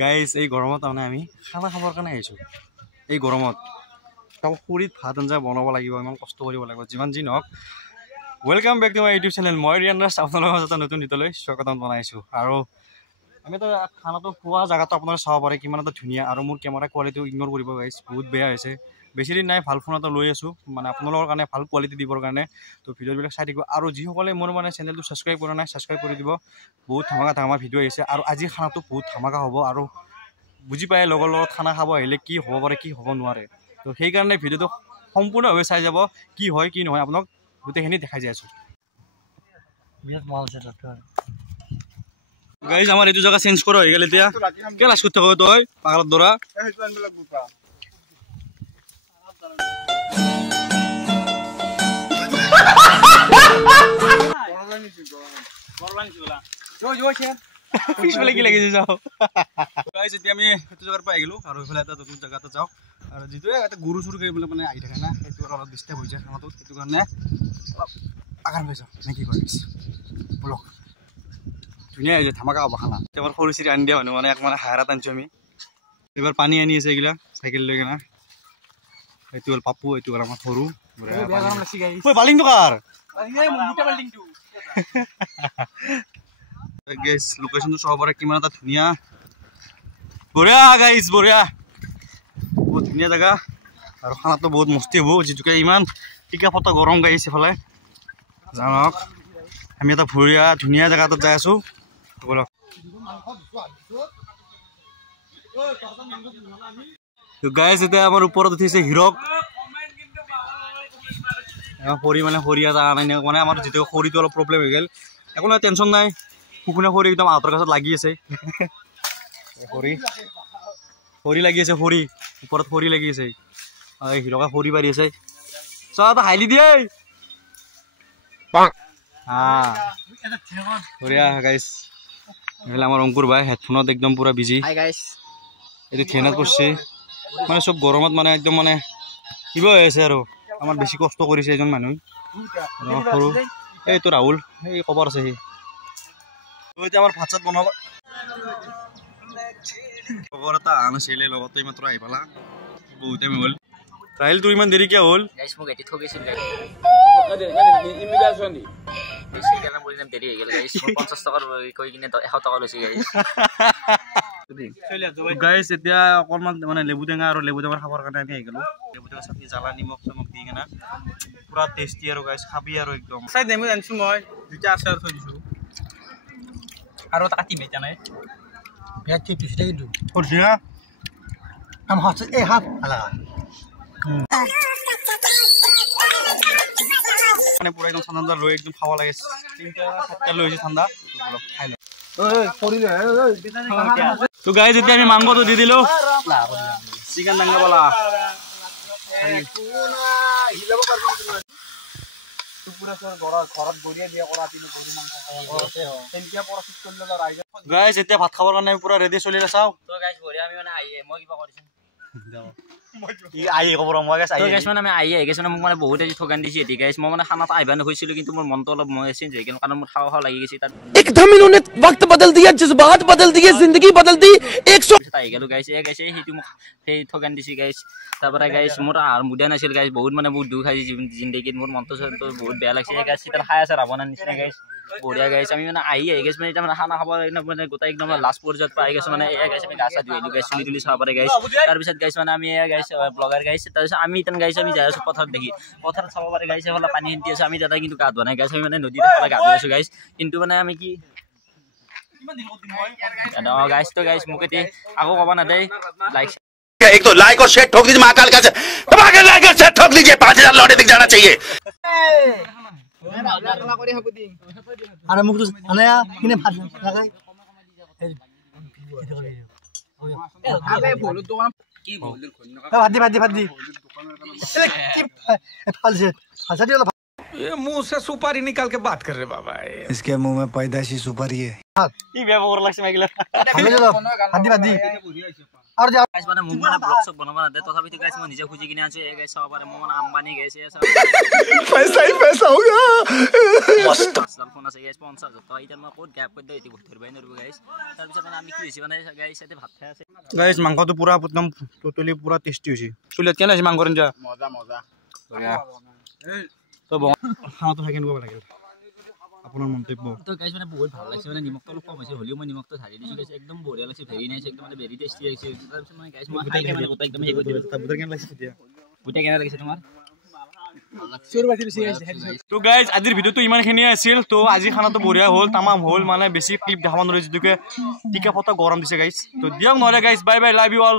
Guys এই গৰমত মানে আমি খানা খাবৰ কাৰণে আহিছোঁ। এই গৰমত খৰিত ভাত আঞ্জা বনাব লাগিব, ইমান কষ্ট কৰিব লাগিব। যিমান যি নহওক, welcome back to my YouTube channel. মই ৰিয়ান ৰাজ আপোনালোকৰ মাজত এটা নতুন ভিডিঅ'লৈ স্বাগতম জনাইছোঁ। আৰু আমি এটা খানাটো খোৱা জেগাটো আপোনালোকে চাব পাৰে কিমান এটা ধুনীয়া। আৰু মোৰ কেমেৰা কোৱালিটিও ইগন'ৰ কৰিব গাইজ, বহুত বেয়া হৈছে। বেছিদিন নাই, ভাল ফোন এটা লৈ আছোঁ মানে আপোনালোকৰ কাৰণে ভাল কোৱালিটি দিবৰ কাৰণে। তো ভিডিঅ'বিলাক চাই থাকিব। আৰু যিসকলে মোৰ মানে চেনেলটো ছাবস্ক্ৰাইব কৰা নাই, ছাবস্ক্ৰাইব কৰি দিব। বহুত ধামাকা ভিডিঅ' আহিছে আৰু আজিৰ খানাটো বহুত ধামাকা হ'ব। আৰু বুজি পায় লগৰ লগত খানা খাব আহিলে কি হ'ব পাৰে, কি হ'ব নোৱাৰে। তো সেইকাৰণে ভিডিঅ'টো সম্পূৰ্ণভাৱে চাই যাব, কি হয় কি নহয় আপোনাক গোটেইখিনি দেখাই যাই আছোঁ। গাইজ আমাৰ এইটো জেগা চেঞ্জ কৰা হৈ গ'ল এতিয়া। কিয় লাজ কৰি থাক তই পাগলৰ দৰা? কি লাগিছে যাওঁ। এতিয়া আমি সেইটো জেগাৰ পৰা আহিলোঁ আৰু এইফালে এটা নতুন জেগা এটা যাওঁ। আৰু যিটোৱে এটা গৰু চৰু কৰিবলৈ মানে আহি থাকে না, সেইটো অলপ ডিষ্টাৰ্ব হৈ যায় খানাটোত। সেইটো কাৰণে অলপ আগাৰ হৈ যাওঁ নে কি কৰিছে বলক। ধুনীয়া হৈছে, ধামাকা হ'ব খানা। আমাৰ সৰু চিৰি আনি দিয়া মানুহ মানে এক মানে হায়াৰত আনিছোঁ আমি। এইবাৰ পানী আনি আছে এইগিলা চাইকেল লৈ কিনে। এইটো হ'ল পাপু, এইটো হ'ল আমাৰ সৰু বাল্টিংটো কাৰ? গাইজ লোকেশ্যনটো চাব পাৰে কিমান এটা ধুনীয়া, বঢ়িয়া গাইজ বঢ়িয়া, বহুত ধুনীয়া জেগা। আৰু খানাটো বহুত মস্তি হ'ব, যিটোকে ইমান টিকা ফটা গৰম গাইছে এইফালে জানক। আমি এটা বঢ়িয়া ধুনীয়া জেগা এটাত যাই আছোঁ বলক। গাইজ এতিয়া আমাৰ ওপৰত উঠিছে হিৰক। খৰি মানে খৰি এটা আনাই মানে আমাৰ যিটো খৰিটো অলপ প্ৰব্লেম হৈ গ'ল। একো নাই, টেনশ্যন নাই। শুকুনা খৰি একদম আঁতৰ কাষত লাগি আছে। খৰি লাগি আছে, খৰি ওপৰত খৰি লাগি আছে। হিৰকে খৰি পাৰি আছে। চা এটা হাইলি দিয়ে বঢ়িয়া গাইজ। এইফালে আমাৰ অংকুৰ ভাই হেডফোনত একদম পুৰা বিজি। এইটো ট্ৰেইনত কৰিছে মানে চব গৰমত মানে একদম মানে কিবা হৈ আছে। আৰু আমাৰ বেছি কষ্ট কৰিছে এজন মানুহ সৰু, এইটো ৰাহুল, এই খবৰ আছে সি। এতিয়া আমাৰ ভাত চাত বনাব খবৰ এটা অহা নাছিলে, লগতে মাত্ৰ আহি পালা বহুত টাইম হ'ল। ৰাহিল তোৰ ইমান দেৰি কিয় হ'ল? গাইজ এতিয়া অকণমান মানে লেবু টেঙা আৰু লেবু টেঙা খাবৰ কাৰণে আমি আহি গ'লো। লেবু টেঙা চাটনি জ্বালা নিমখ চমখ দি কিনে পুৰা টেষ্টি আৰু গাইজ খাবি আৰু একদম। চাই নেমু আনিছোঁ মই, দুটা আছে আৰু থৈ দিছোঁ। আৰু এটা কাটি মেটা নাই মানে পুৰা একদম ঠাণ্ডা লৈ একদম খাব লাগে। 3টা লৈ আহিছে ঠাণ্ডা, খাই লওঁ। তো গাইজ এতিয়া আমি মাংসটো দি দিলোঁ, চিকেন দাংগা বলা। গাইজ এতিয়া ভাত খাবৰ কাৰণে পুৰা ৰেডি চলি চাওঁ। एकदम इन्होंने वक्त बदल दिया, जज्बात बदल दिए, जिंदगी बदल दी। 100 ঠগান দিছি গাইছ। তাৰপৰা গাইছ মোৰ আৰু মুদা নাছিল গাইছ, বহুত মানে বহুত দুখ আহিছে জিন্দগীত। মোৰ মনটো বহুত বেয়া লাগিছে গাইছ। চিকেন খাই আছে ৰাৱণাৰ নিচিনা গাইছ, বঢ়িয়া গাইছ। আমি মানে আহি গাইছ মানে এতিয়া মানে খানা খাব মানে গোটেই একদম লাষ্ট পৰ্যায়ত পাই গৈছোঁ মানে। এয়া গাইছ আমি গা চা ধুই আহিলোঁ গাইছ, চুলি তুলি চাব পাৰে গাইছ। তাৰপিছত গাইছ মানে আমি এয়া গাইছ ব্লগাৰ গাইছ। তাৰপিছত আমি এতিয়া গাইছ আমি যাই আছোঁ পথাৰত দেখি, পথাৰত চাব পাৰে গাইছ এইফালে পানী সিঁচি আছোঁ। আমি দাদা কিন্তু গা ধোৱা নাই গাইছ, আমি মানে নদীত গা ধুই আছোঁ গাইছ। কিন্তু মানে আমি কি গাইছ তো গাইছ মোক এতিয়া আকৌ ক'ব নাযায় লাইক एक तो लाइक और शेयर ठोक दीजिए, महाकाल का धमाके लाइक और शेयर ठोक दीजिए, 5000 लौटे दिख जाना चाहिए। अरे मुख तो अनया किने फाट लगे अबे बोलू तो की बोलू भादी की फाल से फसा दियो। ये मुंह से सुपारी निकाल के बात कर रहे बाबा। इसके मुंह में पैदाइशी सुपारी है। ই ব্যবহার লাগছে মাইগলা भादी আৰু যা গাইছ মানে মোক মানে ব্লগ চক বনাব নাদে তথাপিতো গাইছ মই নিজে খুজি কিনে আছো এই গাইছ চাব পাৰে মই মানে আম্বানি গাইছ पैसा ही पैसा होगा मस्त ফোন আছে গাইছ 50,000 টকা এতিয়া মই ক'ত গ্যাপ কৰি দিই এটি ধৰিবই নৰব গাইছ তাৰপিছত মানে আমি কি হৈছে মানে গাইছ এতে ভাত খাই আছে গাইছ মাংসটো পুৰা একদম টোটালি পুৰা টেষ্টি হৈছে চুলিত কেনে আছে মাংস ৰঞ্জা মজা মজা তো খানাটো খাই কেনেকুৱা লাগিল আপোনাৰ মন্তব্য তো গাইছ মানে বহুত ভাল লাগিছে মানে নিমখটো অলপ কম হৈছে হলিও মই নিমখটো ঢালি দিছো গাইছ একদম বঢ়িয়া লাগিছে ভেৰি নাইস একদম মানে ভেৰি টেষ্টি লাগিছে তাৰপিছত মানে গাইছ মই খাই মানে গোটা একদম হেৰি কৰি দিলো বুটাৰ কেনে লাগিছে এতিয়া বুটা কেনে লাগিছে তোমাৰ তো গাইজ আজিৰ ভিডিঅ'টো ইমানখিনিয়ে আছিল তো আজি খানাটো বঢ়িয়া হ'ল তামাম হ'ল মানে বেছি ক্লিপ দেখাব নোৱাৰে যিটোকে টিকা ফটা গৰম দিছে গাইজ তো দিয়ক নহ'লে guys bye bye love you all